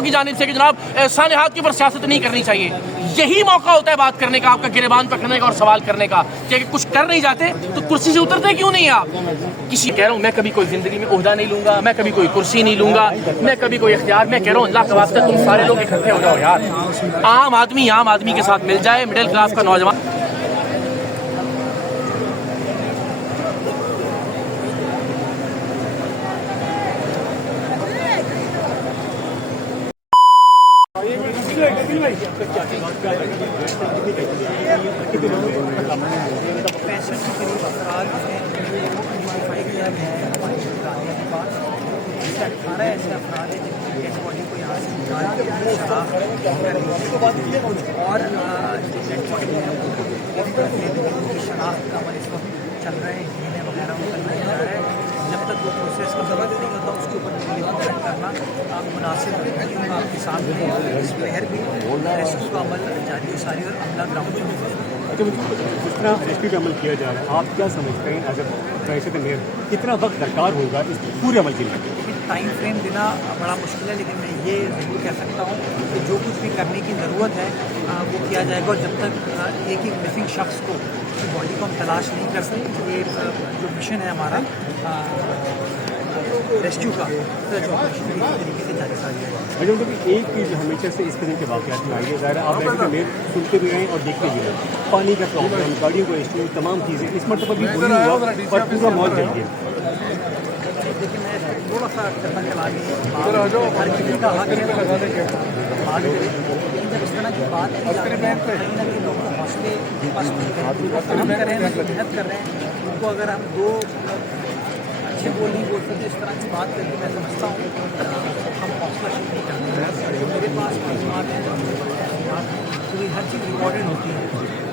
की जानिब से कि जनाब साने हाथ के ऊपर सियासत नहीं करनी चाहिए। यही मौका होता है बात करने का, आपका गिरेबान पकड़ने का और सवाल करने का कि कुछ कर नहीं जाते तो कुर्सी से उतरते क्यों नहीं आप। किसी कह रहा हूँ मैं कभी कोई जिंदगी में ओहदा नहीं लूंगा, मैं कभी कोई कुर्सी नहीं लूंगा, मैं कभी कोई इख्तियार, मैं कह रहा हूँ अल्लाह के वास्ते तुम सारे लोग इकट्ठे हो जाओ यार। आम आदमी के साथ मिल जाए, मिडिल क्लास का नौजवान। पैंसठ के करीब अफराद हैं आइडेंटिफाई किया गया है हमारी निगरानी के पास। इससे 18 ऐसे अफराद हैं जिनकी डेड बॉडी को यहाँ से निकाल के उनकी शनाख्त कर ली है। कुछ और डेड बॉडी है उनको उनकी शनाख्त का अमल इस वक्त चल रहा है, डीएनए वगैरह उनका नहीं जा रहा है। जब तक वो प्रोसेस का ज़रूरत नहीं होता उसके ऊपर डिलीवरी वगैरह करना मुनासिब नहीं होगा आपके सामने। इस पहर भी रेस्क्यू का अमल जारी है, सारी और अमला ग्राउंड में। अच्छा, जिस तरह रेस्क्यू का अमल किया जा रहा है, आप क्या समझते हैं अगर तहसील मेयर कितना वक्त दरकार होगा इस पूरे अमल के लिए? टाइम फ्रेम देना बड़ा मुश्किल है, लेकिन मैं ये ज़रूर कह सकता हूँ कि जो कुछ भी करने की ज़रूरत है वो किया जाएगा। और जब तक एक मिसिंग शख्स को बॉडी को हम तलाश नहीं कर सकते, ये जो मिशन है हमारा रेस्क्यू का सर्च ऑपरेशन इसी तरीके से जारी रखा जाएगा। अच्छा, मतलब एक चीज़ हमेशा से इस तरह के वाक़यात में आई है, ज़ाहिर है आप रेस्क्यू मेयर सुनते भी रहे और देखते भी रहे, पानी का प्रॉब्लम, गाड़ियों को इश्यू, तमाम चीज़ें इस मरतबा भी बुरी हुआ और पूरा मॉल जल गया। देखिए मैं थोड़ा सा चलना चला ली हर किसी का हक है बात करें, लेकिन जब इस तरह की बात की जाती है तो कहीं ना कहीं लोगों को हौसले पस्त हम कर रहे हैं, मेहनत कर रहे हैं, उनको अगर हम दो अच्छे बोल नहीं बोल सकते इस तरह की बात करके मैं समझता हूँ हम हौसला शुरू नहीं करते। मेरे पास मालूमात है, पूरी हर चीज़ रिकॉर्डेड होती है।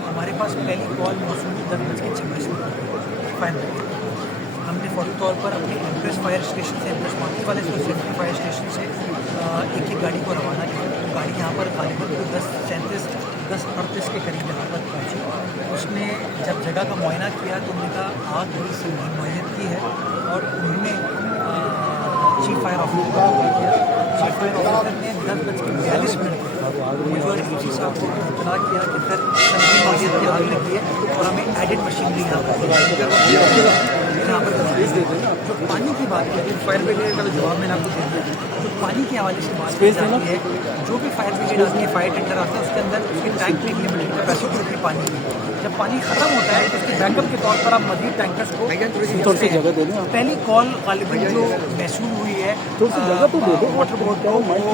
हमारे पास पहली कॉल मौसूमी 10:26 फाइनल। हमने फौरी तौर पर अपने एम्प्रेस फायर स्टेशन से, एम्प्रेस मार्केट वाले से, सेफ्टी फायर स्टेशन से एक गाड़ी को रवाना किया। गाड़ी यहाँ पर गालिबन 10:38 के करीब यहाँ पर पहुँची। उसने जब जगह का मुआयना किया तो उन्होंने कहा आग बड़ी संगीन नौयत की है और उन्होंने चीफ फायर ऑफिसर को कॉल किया। चीफ फायर ऑफिसर ने 10:42 मुझे और एसपी साहब को इतला किया कि सर संगीन नौयत की आग लगी है और हमें एडिड मशीनरी यहाँ पर जो पानी की बात की, फायर ब्रिगेड का जवाब मैंने आपको दे दिया। जो पानी के हवाले से बात की जाती है, जो भी फायर ब्रिगेड आती है, फायर टेंडर आता है, उसके अंदर उसके टैंक में लिमिटेड कैपेसिटी होती है पानी की। जब पानी खत्म होता है तो उसके बैकअप के तौर पर आप मजीद टैंकर्स को पहली कॉल गालिबन जो महसूल हुई है वाटर बोर्ड को, वो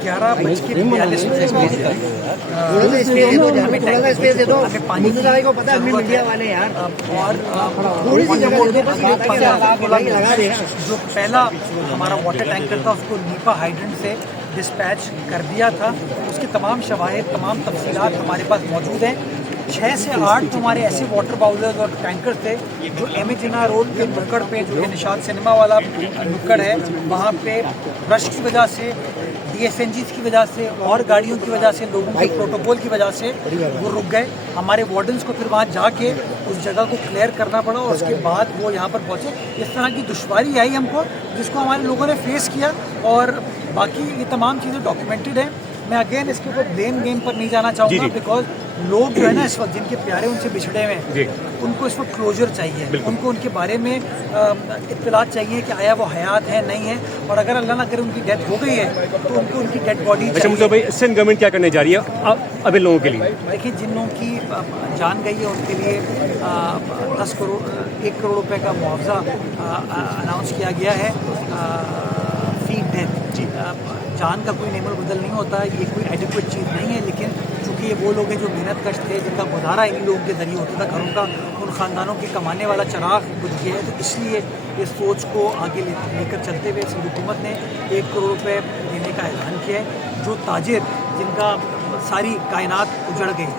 11:42 हमें पानी की जो पहला हमारा वाटर टैंकर था उसको नीपा हाइड्रेंट से डिस्पैच कर दिया था। उसके तमाम शवाहिद, तमाम तफसीलात हमारे पास मौजूद हैं। 6 से 8 हमारे ऐसे वाटर बाउलर्स और टैंकर थे जो एम ए जिन्ना रोड के नुक्कड़ पे, जो कि निशाद सिनेमा वाला नुक्कड़ है, वहाँ पे रश की वजह से, DSNGs की वजह से और गाड़ियों की वजह से, लोगों के प्रोटोकॉल की वजह से वो रुक गए। हमारे वार्डन्स को फिर वहाँ जाके उस जगह को क्लियर करना पड़ा और उसके बाद वो यहाँ पर पहुँचे। इस तरह की दुश्वारी आई हमको जिसको हमारे लोगों ने फेस किया और बाकी ये तमाम चीज़ें डॉक्यूमेंटेड हैं। मैं अगेन इसके ऊपर ब्लेम गेम पर नहीं जाना चाहूँगा, बिकॉज लोग जो है ना इस वक्त जिनके प्यारे उनसे बिछड़े हुए हैं, उनको इस वक्त क्लोजर चाहिए, उनको उनके बारे में इत्तलात चाहिए कि आया वो हयात है नहीं है, और अगर अल्लाह ना करे उनकी डेथ हो गई है तो उनको उनकी डेड बॉडी चाहिए। अच्छा मुझे भाई, सिंध गवर्नमेंट क्या करने जा रही है अब इन लोगों के लिए? देखिए, जिन लोगों की जान गई है उनके लिए 1 करोड़ रुपए का मुआवजा अनाउंस किया गया है। फी डेथ, जान का कोई नेमल बदल नहीं होता, ये कोई एडिक्वेट चीज़ नहीं है, लेकिन चूँकि ये वो लोग हैं जो मेहनत कश थे, जिनका गुजारा इन्हीं लोगों के ज़रिए होता था, घरों का उन ख़ानदानों के कमाने वाला चराग बुझ गया है, तो इसलिए इस सोच को आगे लेकर चलते हुए सिंध हुकूमत ने 1 करोड़ रुपये देने का ऐलान किया है। जो ताजिर जिनका सारी कायनात उजड़ गई,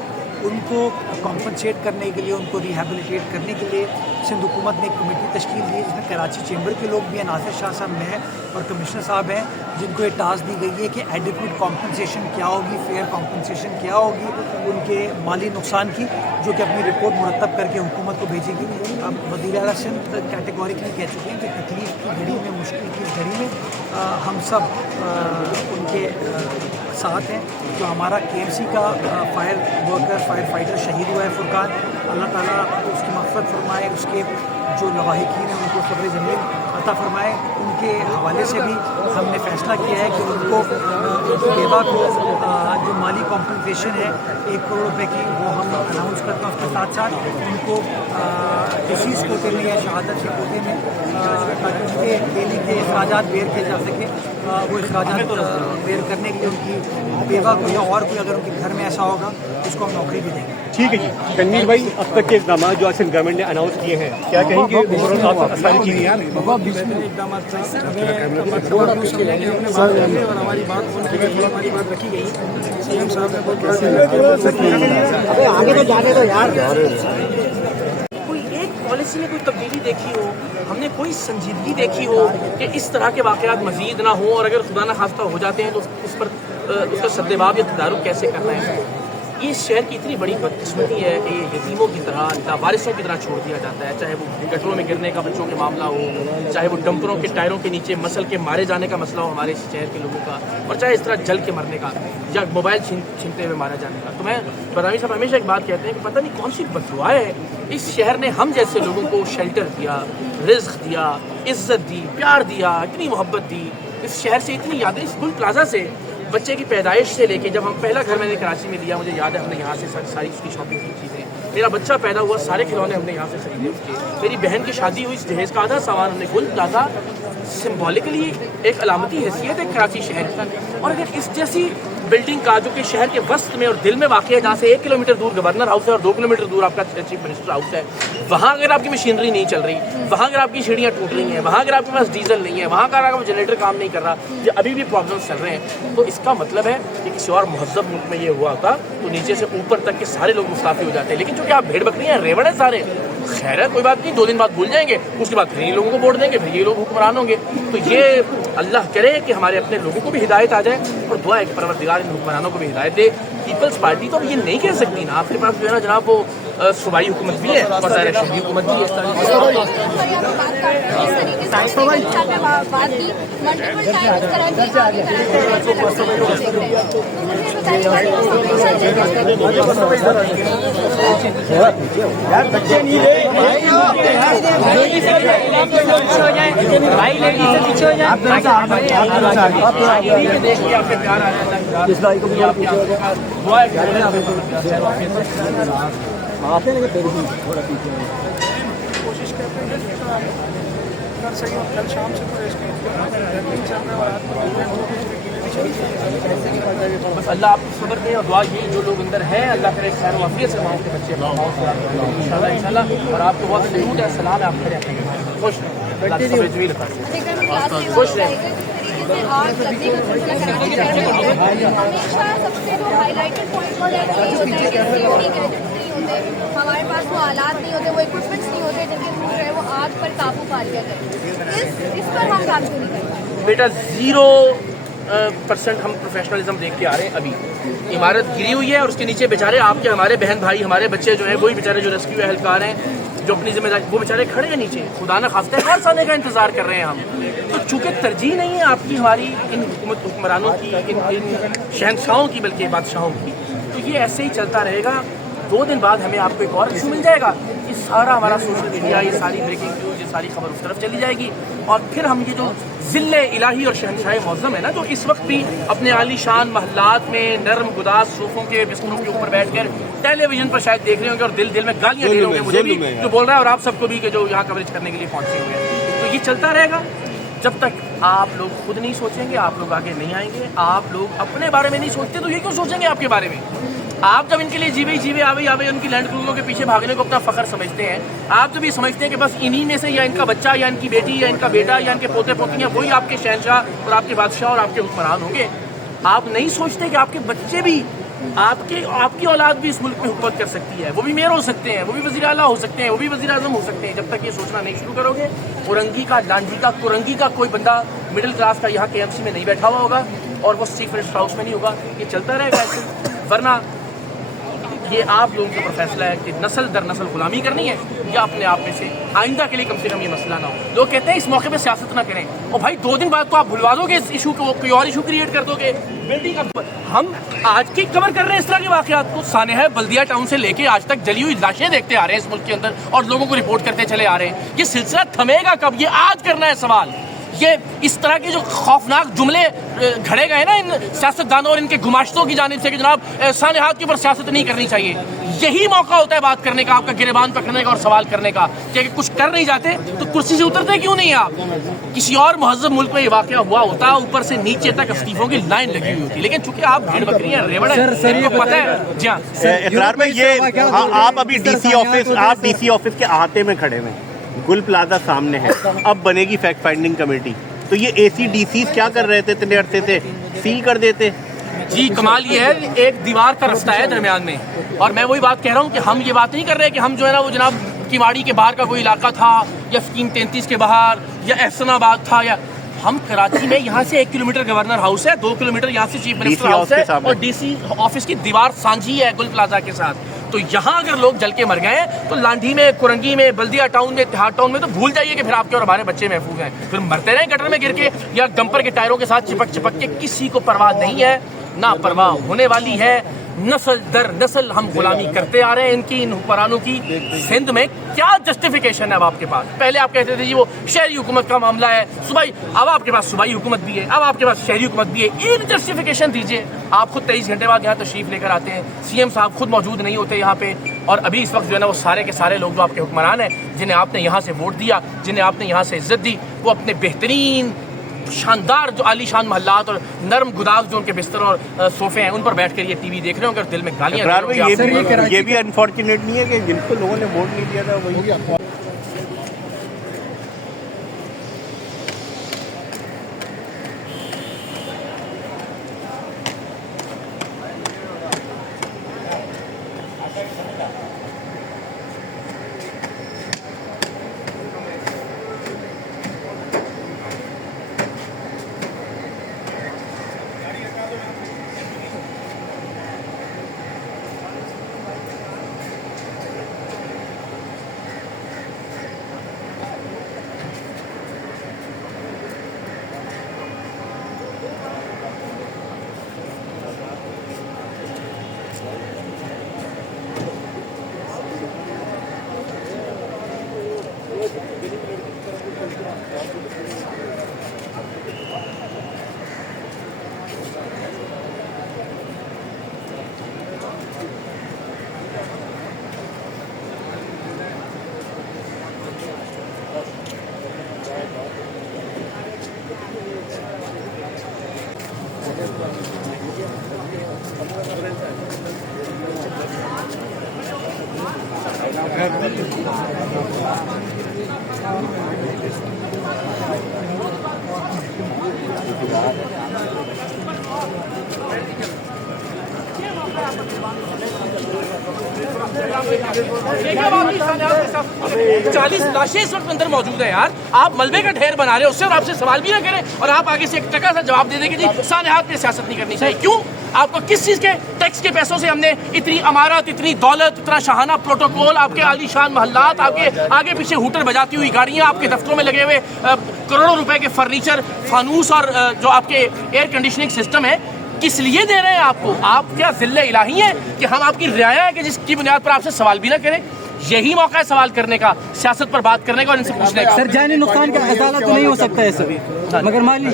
उनको कॉम्पनसेट करने के लिए, उनको रिहेबिलिटेट करने के लिए सिंध हुकूमत ने एक कमेटी तश्कील दी, जिसमें कराची चैम्बर के लोग भी हैं, नासिर शाह साहब, मैं और कमिश्नर साहब हैं, जिनको ये टास्क दी गई है कि एडिक्वेट कॉम्पनसेशन क्या होगी, फेयर कॉम्पनसेशन क्या होगी उनके माली नुकसान की, जो कि अपनी रिपोर्ट मुरतब करके हुकूमत को भेजेगी। अब वज़ीर आला सिंध कैटेगोरिकली कह चुके हैं कि तकलीफ की घड़ी में, मुश्किल की घड़ी में हम सब उनके साथ हैं। जो हमारा KMC का फायर फाइटर शहीद हुआ है फुरकान, अल्लाह ताला उसकी मग़फ़िरत फरमाए, उसके जो लवाहिकीन हैं उनको सब्र जमील अता फरमाए। उनके हवाले से भी हमने फ़ैसला किया है कि उनको बेवा को जो माली कॉम्पनसेशन है 1 करोड़ रुपए की, वो हम अनाउंस करते हैं। उसके साथ साथ उनको डिसीज़ कोटे में या शहादत के कोटे में ताकि उनके डेली के अखराजात बेयर किए जा सकें, वो अखराजात बेयर करने के लिए उनकी बेवा को या और कोई अगर उनके घर में ऐसा होगा उसको हम नौकरी भी देंगे। ठीक है जी। तनवीर भाई, अब तक के इकदाम जो असम गवर्नमेंट ने अनाउंस किए हैं, क्या कहेंगे? सारी चीज़ें इकदाम और हमारी बात होने के लिए हमारी बात रखी गई। CM साहब ने कोई एक पॉलिसी में कोई तब्दीली देखी हो, हमने कोई संजीदगी देखी हो कि इस तरह के वाक़यात मज़ीद ना हो, और अगर खुदा न खास्ता हो जाते हैं तो उस पर उसका सद्देबाब या तदारुक कैसे करना है। ये शहर की इतनी बड़ी बदकिस्मती है कि ये यतीमों की तरह, लावारिसों की तरह छोड़ दिया जाता है। चाहे वो गटरों में गिरने का बच्चों के मामला हो, चाहे वो डंपरों के टायरों के नीचे मसल के मारे जाने का मसला हो हमारे शहर के लोगों का, और चाहे इस तरह जल के मरने का या मोबाइल छीनते हुए मारा जाने का। तो मैं बदामी साहब हमेशा एक बात कहते हैं कि पता नहीं कौन सी बददुआ है, इस शहर ने हम जैसे लोगों को शेल्टर दिया, रिज़्क़ दिया, इज़्ज़त दी, प्यार दिया, इतनी मोहब्बत दी। इस शहर से इतनी यादें, इस गुल प्लाजा से बच्चे की पैदाइश से लेके जब हम पहला घर मैंने कराची में लिया, मुझे याद है हमने यहाँ से सारी उसकी शॉपिंग की चीज़ें, मेरा बच्चा पैदा हुआ सारे खिलौने हमने यहाँ से खरीदे उसके, मेरी बहन की शादी हुई, जहेज़ का आधा सामान हमने। गुल प्लाजा सिम्बॉलिकली एक अलामती हैसियत है कराची शहर की। और अगर इस जैसी बिल्डिंग का जो कि शहर के वस्त में और दिल में वाक़ है, जहाँ से 1 किलोमीटर दूर गवर्नर हाउस है और 2 किलोमीटर दूर आपका चीफ मिनिस्टर हाउस है, वहाँ अगर आपकी मशीनरी नहीं चल रही, वहाँ अगर आपकी सीढ़ियाँ टूट रही हैं, वहाँ अगर आपके पास डीजल नहीं है, वहाँ अगर आपका जनरेटर काम नहीं कर रहा, या अभी भी प्रॉब्लम्स चल रहे हैं, तो इसका मतलब है कि किसी और महज़ब मुल्क में ये हुआ होता तो नीचे से ऊपर तक के सारे लोग मुस्ताफ़ी हो जाते हैं। लेकिन चूँकि आप भेड़ बकरियाँ रेवड़ है सारे, खैर है कोई बात नहीं, 2 दिन बाद भूल जाएंगे, उसके बाद फिर ये लोगों को वोट देंगे, फिर ये लोग हुक्मरान होंगे। तो ये अल्लाह करे कि हमारे अपने लोगों को भी हिदायत आ जाए, और दुआ है कि परवरदिगार इन हुक्मरानों को भी हिदायत दे। पीपल्स पार्टी तो अब ये नहीं कह सकती ना, आपके पास जो है ना जनाब वो सूबाई हुकूमत भी है और शहरी हुकूमत भी है। इस तरह कोशिश करते हैं अगर सही हो कल शाम से तो इसकी चल रहा है। बस अल्लाह आपको सब्र दे और दुआ ये जो लोग अंदर हैं अल्लाह करे खैर वाफियत से माओ के बच्चे इंशाल्लाह। और आपको बहुत सलूट है, सलाम है, आप खड़े खुश खुश रहें। हमारे पास वो आलात नहीं होते, वो इक्विपमेंट्स नहीं होते जिनके थ्रू जो है वो आग पर काबू पा लिया जाए। इस पर हम काम क्यों नहीं करते? बेटा 0% हम प्रोफेशनलिज्म देख के आ रहे हैं। अभी इमारत गिरी हुई है और उसके नीचे बेचारे आपके हमारे बहन भाई हमारे बच्चे जो है वही बेचारे जो रेस्क्यू एहलकार हैं जो अपनी जिम्मेदारी, वो बेचारे खड़े हैं नीचे, खुदा न खास्ता हर साल का इंतजार कर रहे हैं हम। तो चूंकि तरजीह नहीं है आपकी हमारी इन हुक्मरानों की, इन शहनशाहों की, बल्कि बादशाहों की, तो ये ऐसे ही चलता रहेगा। 2 दिन बाद हमें आपको एक और इशू मिल जाएगा, ये सारा हमारा सोशल मीडिया, ये सारी ब्रेकिंग न्यूज़, ये सारी खबर उस तरफ चली जाएगी और फिर हम ये जो ज़िल्ले इलाही और शहनशाह मौज़म है ना, जो इस वक्त भी अपने आलीशान महल्लात में नरम गुदास सोफ़ों के बिस्तरों के ऊपर बैठकर टेलीविजन पर शायद देख रहे होंगे और दिल दिल में गालियाँ दे रहे होंगे मुझे भी जो बोल रहा है और आप सबको भी कि जो यहाँ कवरेज करने के लिए पहुँचे हुए हैं। तो ये चलता रहेगा जब तक आप लोग खुद नहीं सोचेंगे, आप लोग आगे नहीं आएंगे। आप लोग अपने बारे में नहीं सोचते तो ये क्यों सोचेंगे आपके बारे में? आप जब इनके लिए जीवे आवे उनकी लैंड क्रूजरों के पीछे भागने को अपना फखर समझते हैं, आप जब ये समझते हैं कि बस इन्हीं में से या इनका बच्चा या इनकी बेटी या इनका बेटा या इनके पोते पोतियाँ वही आपके शहनशाह और आपके बादशाह और आपके हुक्मरान होंगे, आप नहीं सोचते कि आपके बच्चे भी आपकी औलाद भी इस मुल्क में हुकूमत कर सकती है, वो भी मेयर हो सकते हैं, वो भी वज़ीर आला हो सकते हैं, वो भी वज़ीर आज़म हो सकते हैं। जब तक ये सोचना नहीं शुरू करोगे, औरंगी का, लांझी का, कुरंगी का कोई बंदा मिडिल क्लास का यहाँ KMC में नहीं बैठा हुआ होगा और वो चीफ मिनिस्टर हाउस में नहीं होगा, ये चलता रहेगा ऐसे। वरना ये आप लोगों के ऊपर फैसला है कि नस्ल दर नस्ल गुलामी करनी है या अपने आप में से आइंदा के लिए कम से कम ये मसला ना हो। लोग कहते हैं इस मौके पे सियासत ना करें, और भाई 2 दिन बाद तो आप भुलवा दोगे इस इशू को, कोई और इशू क्रिएट कर दोगे। बिल्डिंग का हम आज की कवर कर रहे हैं इस तरह के वाकयात को। सानेहा बल्दिया टाउन से लेके आज तक जली हुई लाशें देखते आ रहे हैं इस मुल्क के अंदर और लोगों को रिपोर्ट करते चले आ रहे हैं। ये सिलसिला थमेगा कब? ये आज करना है सवाल। ये इस तरह के जो खौफनाक जुमले घड़े गए ना इन सियासतदानों और इनके गुमाश्तों की जानिब से कि जनाब सानेहा के ऊपर सियासत नहीं करनी चाहिए, यही मौका होता है बात करने का, आपका गिरेबान पकड़ने का और सवाल करने का कि कुछ कर नहीं जाते तो कुर्सी से उतरते क्यों नहीं आप? किसी और महज़ब मुल्क में ये वाकया हुआ होता, ऊपर से नीचे तक इस्तीफों की लाइन लगी हुई होती, लेकिन चूंकि आप भेड़ बकरियां रेवड़ है, पता है। जी हाँ, इकरार में ये आप अभी डीसी ऑफिस के अहाते में खड़े हुए, गुल प्लाजा सामने है, अब बनेगी फैक्ट फाइंडिंग कमेटी, तो ये एसीडीसी क्या कर रहे थे इतने अरसे से? सील कर देते। जी कमाल ये है, एक दीवार का रास्ता है दरमियान में, और मैं वही बात कह रहा हूँ कि हम ये बात नहीं कर रहे कि हम जो है ना वो जनाब किवाड़ी के बाहर का कोई इलाका था या स्कीम 33 के बाहर या एहसनाबाद था, या हम कराची में यहाँ से 1 किलोमीटर गवर्नर हाउस है, 2 किलोमीटर यहाँ से चीफ मिनिस्टर हाउस है और डीसी ऑफिस की दीवार सांझी है गुल प्लाजा के साथ। तो यहाँ अगर लोग जल के मर गए तो लांढी में, कुरंगी में, बल्दिया टाउन में, तिहाड़ टाउन में, तो भूल जाइए कि फिर आपके और हमारे बच्चे महफूज हैं। फिर मरते रहे गटर में गिर के या डंपर के टायरों के साथ चिपक के, किसी को परवाह नहीं है, ना परवाह होने वाली है। नस्ल दर नस्ल हम गुलामी करते आ रहे हैं इनकी, इन हुक्मरानों की। सिंध में क्या जस्टिफिकेशन है अब आपके पास? पहले आप कहते थे जी वो शहरी हुकूमत का मामला है, सूबाई, अब आपके पास सूबाई हुकूमत भी है, अब आपके पास शहरी हुकूमत भी है। एक जस्टिफिकेशन दीजिए। आप खुद 23 घंटे बाद यहाँ तशरीफ लेकर आते हैं, सीएम साहब खुद मौजूद नहीं होते यहाँ पे, और अभी इस वक्त जो है ना वो सारे के सारे लोग जो आपके हुक्मरान हैं, जिन्हें आपने यहाँ से वोट दिया, जिन्हें आपने यहाँ से इज्जत दी, वो अपने बेहतरीन शानदार जो आलीशान महल्लात और नरम गुदाग जो उनके बिस्तर और सोफे हैं उन पर बैठ कर ये टीवी देख रहे होंगे और दिल में गालियां। ये भी अनफॉर्चुनेट नहीं है कि जिनको लोगों ने वोट नहीं दिया था वही देखिए 40 लाशें इस वक्त अंदर मौजूद है यार। आप मलबे का ढेर बना रहे हो, उससे और आपसे सवाल भी ना करें और आप आगे से एक टका सा जवाब दे दें कि जी सानेहा पे सियासत नहीं करनी चाहिए। क्यों? आपको किस चीज के टैक्स के पैसों से हमने इतनी अमारत, इतनी दौलत, इतना शाहाना प्रोटोकॉल, आपके आलीशान महल्लात, आपके आगे पीछे हूटर बजाती हुई गाड़ियां, आपके दफ्तरों में लगे हुए करोड़ों रुपए के फर्नीचर, फानूस और जो आपके एयर कंडीशनिंग सिस्टम है, किस लिए दे रहे हैं आपको? आप क्या जिल्ले इलाही हैं कि हम आपकी रियाया है कि जिसकी बुनियाद पर आपसे सवाल भी ना करें? यही मौका है सवाल करने का, सियासत पर बात करने का और इनसे पूछने का। सर जानी नुकसान का अजाला तो नहीं हो सकता है सभी, मगर माली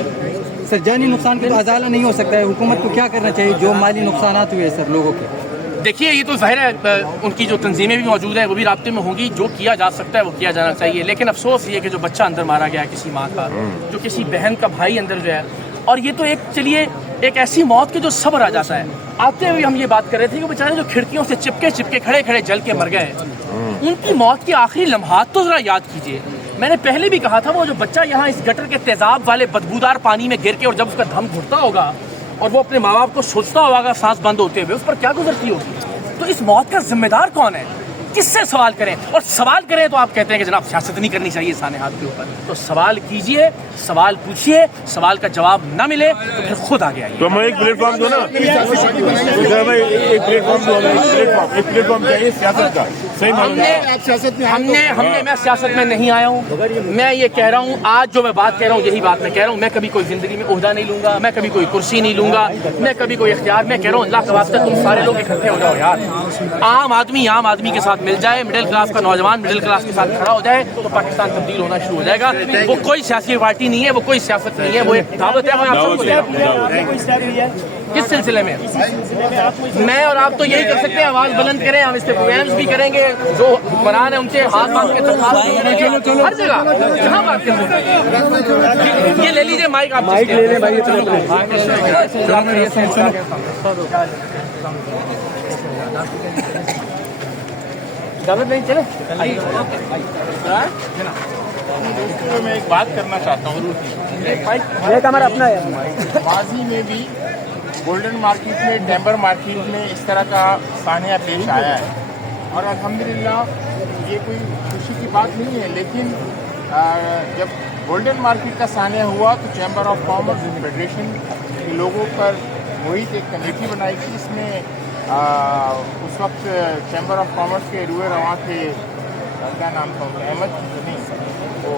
सर जानी नुकसान का अजाला नहीं हो सकता है। हुकूमत को क्या करना चाहिए जो माली नुकसान हुए हैं सर लोगों के? देखिए ये तो जाहिर है उनकी जो तंजीमें भी मौजूद हैं वो भी राब्ते में होंगी, जो किया जा सकता है वो किया जाना चाहिए। लेकिन अफसोस ये कि जो बच्चा अंदर मारा गया किसी माँ का, जो किसी बहन का भाई अंदर जो है, और ये तो एक चलिए एक ऐसी मौत के जो सब्र आ जाता है। आते हुए हम ये बात कर रहे थे कि बेचारे जो खिड़कियों से चिपके खड़े खड़े जल के मर गए, उनकी मौत के आखिरी लम्हात तो जरा याद कीजिए। मैंने पहले भी कहा था वो जो बच्चा यहाँ इस गटर के तेजाब वाले बदबूदार पानी में गिर के और जब उसका दम घुटता होगा और वो अपने माँ बाप को सोचता होगा सांस बंद होते हुए, उस पर क्या गुजरती होगी? तो इस मौत का जिम्मेदार कौन है? किससे सवाल करें? और सवाल करें तो आप कहते हैं कि जनाब सियासत नहीं करनी चाहिए सानेहात के ऊपर। तो सवाल कीजिए, सवाल पूछिए, सवाल का जवाब ना मिले तो फिर खुद आगे आइए। तो हमें एक प्लेटफॉर्म दो ना, एक प्लेटफॉर्म दो, एक प्लेटफॉर्म चाहिए सियासत का। सही हमने मैं सियासत में नहीं आया हूँ। मैं ये कह रहा हूँ, आज जो मैं बात कह रहा हूँ यही बात मैं कह रहा हूँ। मैं कभी कोई जिंदगी में ओहदा नहीं लूंगा, मैं कभी कोई कुर्सी नहीं लूंगा, मैं कभी कोई इख्तियार। मैं कह रहा हूँ अल्लाह के वास्ते तुम सारे लोग इकट्ठे हो जाओ यार। आम आदमी के साथ मिल जाए, मिडिल क्लास का नौजवान मिडिल क्लास के साथ खड़ा हो जाए तो पाकिस्तान तब्दील होना शुरू हो जाएगा। वो कोई सियासी पार्टी नहीं है, वो कोई सियासत नहीं है, वो एक दावत है। मैं आप सबको दे रहा हूं। किस सिलसिले में? मैं और आप तो यही कर सकते हैं, आवाज बुलंद करें, हम इस पे प्रोग्राम्स भी करेंगे। जो हुक्मरान है उनसे हाथ मांग के दरख्वास्त हर जगह जहाँ बात करें। ये ले लीजिए माइक, आप माइक ले लें भाई। दावत नहीं चले। मैं एक बात करना चाहता हूँ। हमारा अपना है। माजी में भी गोल्डन मार्केट में, टेम्बर मार्केट में इस तरह का सानिया पेश आया है और अल्हम्दुलिल्लाह ये कोई खुशी की बात नहीं है। लेकिन जब गोल्डन मार्केट का सानिया हुआ तो चैम्बर ऑफ कॉमर्स फेडरेशन के लोगों पर वही एक कमेटी बनाई थी। इसमें उस वक्त चैम्बर ऑफ कॉमर्स के रूए रवा थे, क्या नाम था उनका, अहमद नहीं वो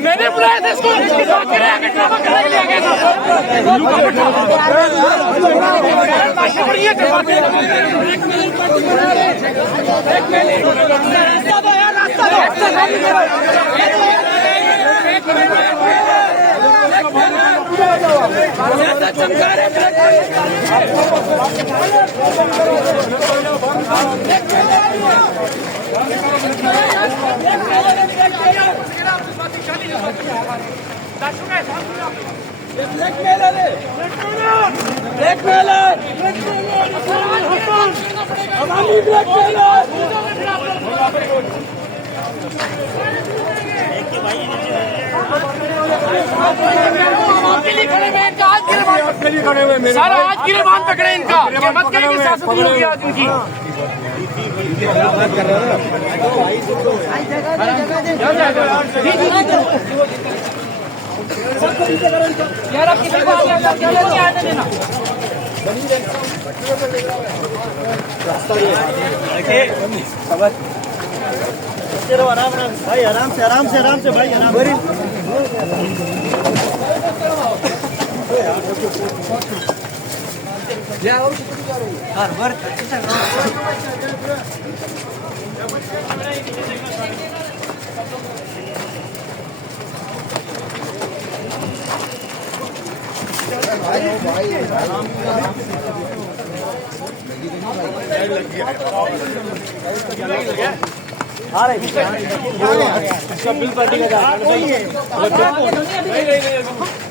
मैंने बुलाया था इसको, सारा आज गिरबान पकड़े इनका, मत कहें कि सियासत नहीं होगी आज इनकी। यार आप किसी को नहीं आने देना। भाई आराम से भाई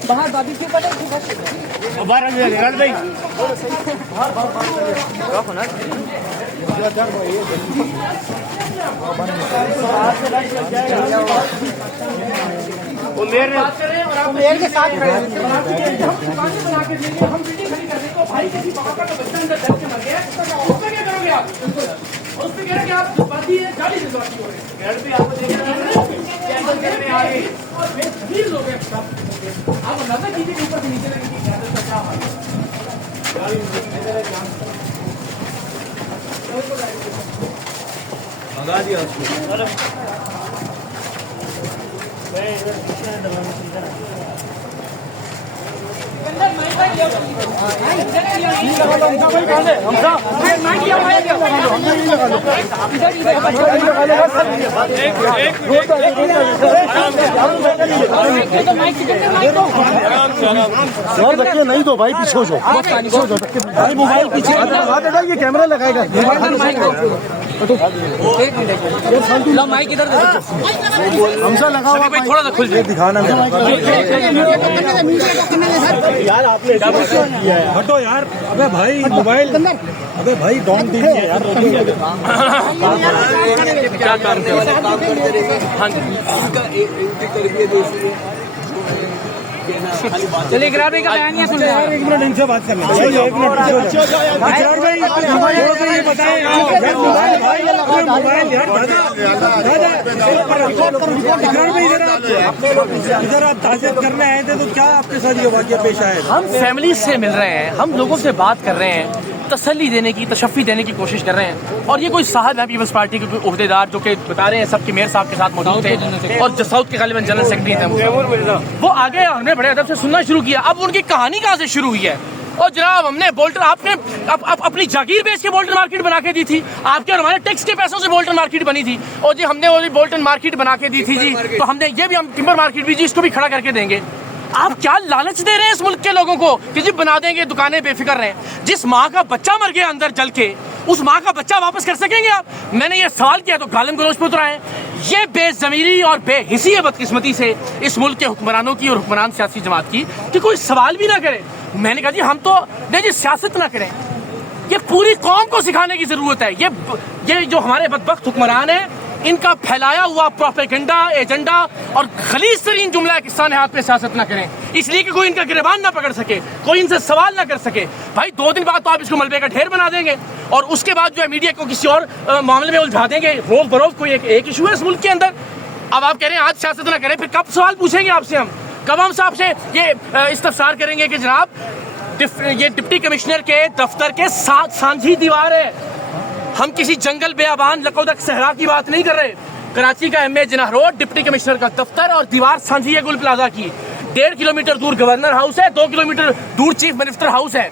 बाहर बाबी क्यों पड़े मेरे के साथ हम मीटिंग खड़ी करने को भाई किसी बाबा का बच्चा अंदर डर के मर गया उस पे क्या करोगे आप? उस पे कह रहे कि आप जज्बाती है, गाड़ी जज्बाती हो रहे हैं। घर पे आपको कैंसिल करने आ रहे और बेतमीज लोग हैं सब। आप अंदाजा कीजिए कि ऊपर से नीचे लगेगी कैंसिल का क्या हाल मंगा दिया उसको। सर बच्चे नहीं दो भाई, पीछे हो जाओ भाई, मोबाइल पीछे बेटा, ये कैमरा लगाएगा। माइक इधर हमसा लगा हुआ भाई थोड़ा सा खुल जाए दिखाना यार, आपने किया है। हटो यार, अबे भाई मोबाइल, अबे भाई डोंट दीजिए यार। क्या काम करते हैं? हाँ जी चलिए ग्रामी का बयान सुन रहे हैं। एक मिनट इनसे बात करना है। एक मिनट ये बताएं, मोबाइल इधर आप ताज़ियत करने आए थे, तो क्या आपके साथ ये वाक़या पेश आया? हम फैमिली से मिल रहे हैं, हम लोगों से बात कर रहे हैं, तसल्ली देने की, तशफ़ी देने की कोशिश कर रहे हैं। और ये कोई साहब है पीपल्स पार्टी के कोई ओहदेदार जो कि बता रहे हैं सबके मेयर साहब के साथ मौजूद थे और साउथ के गालिबन जनरल सेक्रेटरी थे, वो आगे हमने बड़े अदब से सुनना शुरू किया। अब उनकी कहानी कहाँ से शुरू हुई है? और जनाब हमने बोल्टर, आपने अपनी जागीर बेच के बोल्टन मार्केट बना के दी थी, आपके और हमारे टैक्स के पैसों से बोल्टन मार्केट बनी थी। और जी हमने वो बोल्टन मार्केट बना के दी थी जी, तो हमने ये भी, हम टिम्बर मार्केट भी जी इसको भी खड़ा करके देंगे। आप क्या लालच दे रहे हैं इस मुल्क के लोगों को कि जी बना देंगे, दुकानें बेफिक्र रहें। जिस माँ का बच्चा मर गया अंदर जल के, उस माँ का बच्चा वापस कर सकेंगे आप? मैंने ये सवाल किया तो गालिम गलोच पे उतरा है। ये बेज़मीरी और बेहिसी है बदकिस्मती से इस मुल्क के हुक्मरानों की और हुक्मरान सियासी जमात की कि कोई सवाल भी ना करे। मैंने कहा जी हम तो नहीं जी सियासत ना करें, ये पूरी कौम को सिखाने की जरूरत है। ये जो हमारे बदबख्त हुक्मरान है, इनका फैलाया हुआ प्रोपेगेंडा एजेंडा और खलीज तरीन जुमला है कि साने हाथ पे सियासत ना करें, इसलिए कि कोई इनका गिरबान ना पकड़ सके, कोई इनसे सवाल ना कर सके। भाई 2 दिन बाद तो आप इसको मलबे का ढेर बना देंगे और उसके बाद जो है मीडिया को किसी और मामले में उलझा देंगे। रोज बरोज कोई एक इशू है इस मुल्क के अंदर। अब आप कह रहे हैं आज सियासत ना करें, फिर कब सवाल पूछेंगे आपसे हम? कब हम आपसे ये इस्तफसार करेंगे कि जनाब ये डिप्टी कमिश्नर के दफ्तर के साथ सांझी दीवार है, हम किसी जंगल बेआबान लकोदक सहरा की बात नहीं कर रहे। कराची का MA Jinnah road, deputy commissioner का दफ्तर और दीवार सांझी है गुल प्लाजा की। 1.5 किलोमीटर दूर गवर्नर हाउस है, 2 किलोमीटर दूर चीफ मिनिस्टर हाउस है।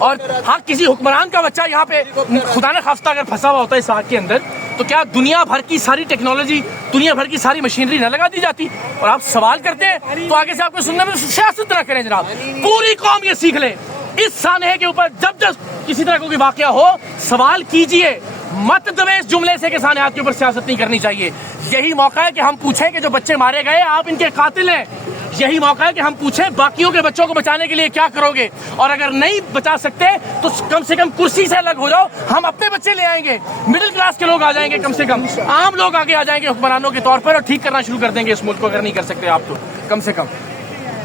और हाँ, किसी हुक्मरान का बच्चा यहाँ पे खुदा न खास्ता अगर फंसा हुआ होता है इस आग के अंदर, तो क्या दुनिया भर की सारी टेक्नोलॉजी, दुनिया भर की सारी मशीनरी न लगा दी जाती? और आप सवाल करते हैं तो आगे से आपको सुनने में सियासत न करें जनाब। पूरी कौम ये सीख ले, इस सानहे के ऊपर जब जब किसी तरह का कोई वाकया हो सवाल कीजिए, मत दबे इस जुमले से कि सानहात के ऊपर सियासत नहीं करनी चाहिए। यही मौका है कि हम पूछें कि जो बच्चे मारे गए आप इनके कातिल हैं। यही मौका है कि हम पूछें बाकियों के बच्चों को बचाने के लिए क्या करोगे, और अगर नहीं बचा सकते तो कम से कम कुर्सी से अलग हो जाओ, हम अपने बच्चे ले आएंगे, मिडिल क्लास के लोग आ जाएंगे, कम से कम आम लोग आगे आ जाएंगे हुक्मरानों के तौर पर और ठीक करना शुरू कर देंगे इस मुल्क को। अगर नहीं कर सकते आप तो कम से कम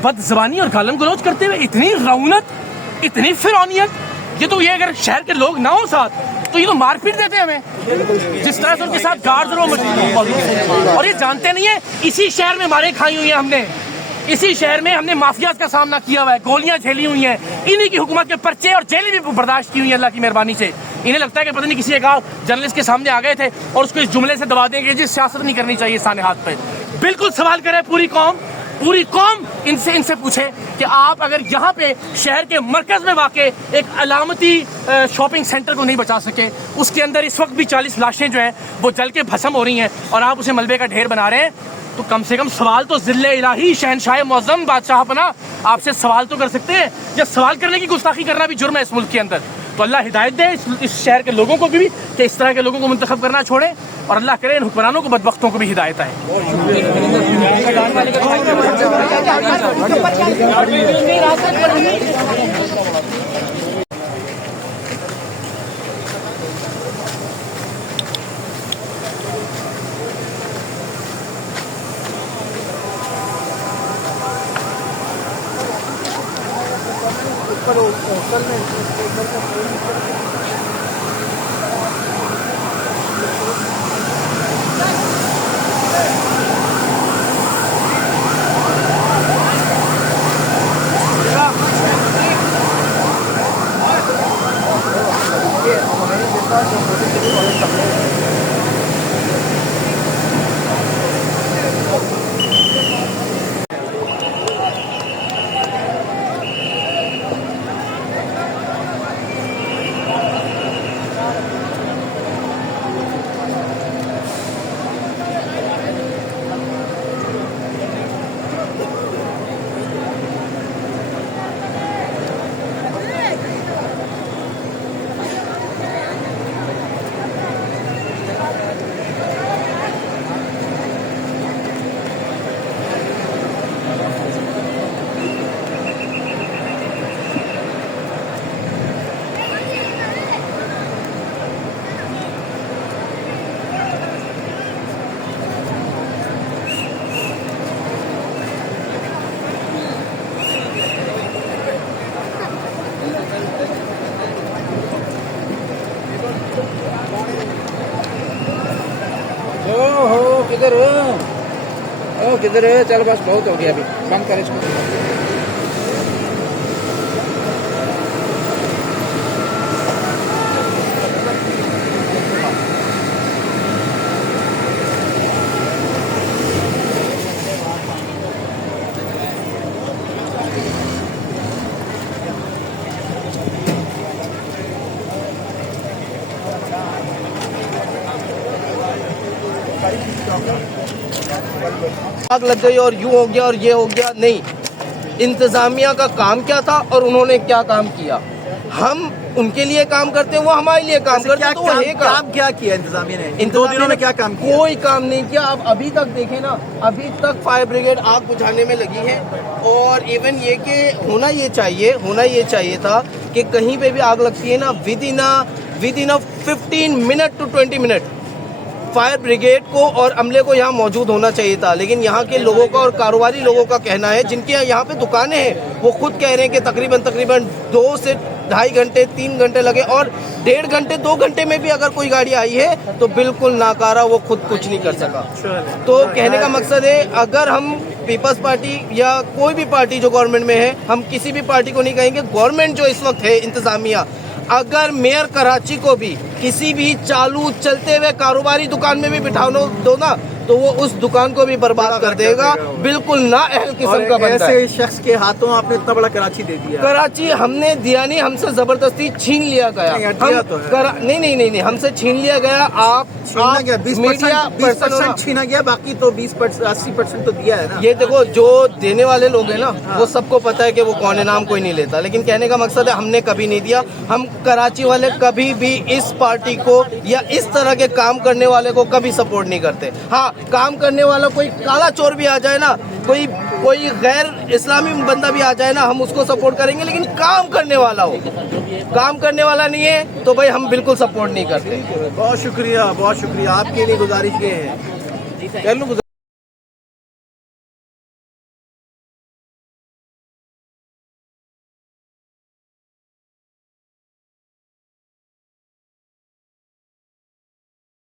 बदज़बानी और गालम गलौज करते हुए इतनी रौनक, इतनी फिरौनियत, ये तो ये अगर शहर के लोग ना हो साथ तो ये तो मारपीट देते हैं हमें, जिस तरह से उनके साथ गार्ड्स और ये जानते नहीं है इसी शहर में मारे खाई हुई है हमने, इसी शहर में हमने माफिया का सामना किया हुआ है, गोलियां झेली हुई हैं, इन्हीं की हुकूमत के पर्चे और जेलें भी बर्दाश्त की हुई है अल्लाह की मेहरबानी से। इन्हें लगता है कि पता नहीं किसी एक जर्नलिस्ट के सामने आ गए थे और उसको इस जुमले से दबा देंगे जी सियासत नहीं करनी चाहिए साने हाथ पे। बिल्कुल सवाल करे पूरी कौम इनसे पूछे कि आप अगर यहाँ पे शहर के मरकज में वाक़ एक अलामती शॉपिंग सेंटर को नहीं बचा सके, उसके अंदर इस वक्त भी 40 लाशें जो हैं वो जल के भस्म हो रही हैं और आप उसे मलबे का ढेर बना रहे हैं, तो कम से कम सवाल तो ज़िल्ले इलाही शहनशाह मुअज़्ज़म बादशाह पना आपसे सवाल तो कर सकते हैं। या सवाल करने की गुस्ताखी करना भी जुर्म है इस मुल्क के अंदर। तो अल्लाह हिदायत दे इस शहर के लोगों को भी कि इस तरह के लोगों को मुंतखब करना छोड़े और अल्लाह करे इन हुक्मरानों को बदबख्तों को भी हिदायत आए। किधर है? चल बस बहुत हो गया, अभी बंद कर इसको। आग लग गई और यूं हो गया और ये हो गया, नहीं। इंतजामिया का काम क्या था और उन्होंने क्या काम किया। हम उनके लिए काम करते हैं, वो हमारे लिए काम करते हैं। तो वो काम क्या किया इंतजामिया ने? इन 2 दिनों में क्या काम किया? कोई काम नहीं किया। आप अभी तक देखें ना, अभी तक फायर ब्रिगेड आग बुझाने में लगी है। और इवन ये कि होना ये चाहिए था कि कहीं पे भी आग लगती है ना, within a 15 minute to 20 minute fire brigade को और अमले को यहाँ मौजूद होना चाहिए था। लेकिन यहाँ के लोगों का और कारोबारी लोगों का कहना है, जिनके यहाँ पे दुकानें हैं, वो खुद कह रहे हैं कि तकरीबन 2 से 2.5 घंटे 3 घंटे लगे और 1.5 घंटे 2 घंटे में भी अगर कोई गाड़ी आई है तो बिल्कुल नाकारा, वो खुद कुछ नहीं कर सका। तो कहने का मकसद है, अगर हम पीपल्स पार्टी या कोई भी पार्टी जो गवर्नमेंट में है, हम किसी भी पार्टी को नहीं कहेंगे, गवर्नमेंट जो इस वक्त है इंतजामिया, अगर मेयर कराची को भी किसी भी चालू चलते हुए कारोबारी दुकान में भी बिठाना दो ना, तो वो उस दुकान को भी बर्बाद कर देगा। बिल्कुल ना अहल किस्म का बंदा है। ऐसे शख्स के हाथों आपने इतना बड़ा कराची दे दिया। कराची हमने दिया नहीं, हमसे जबरदस्ती छीन लिया गया। नहीं, हमसे छीन लिया गया। आप 20% छीना गया, बाकी तो 20% 80% तो दिया है ना। ये देखो, जो देने वाले लोग हैं ना, वो सबको पता है कि वो कौन है, नाम कोई नहीं लेता। लेकिन कहने का मकसद है, हमने कभी नहीं दिया। हम कराची वाले कभी भी इस पार्टी को या इस तरह के काम करने वाले को कभी सपोर्ट नहीं करते। हाँ, काम करने वाला कोई काला चोर भी आ जाए ना, कोई गैर इस्लामी बंदा भी आ जाए ना, हम उसको सपोर्ट करेंगे। लेकिन काम करने वाला हो, काम करने वाला नहीं है तो भाई हम बिल्कुल सपोर्ट नहीं करते। बहुत शुक्रिया आपके लिए गुजारिश ये है।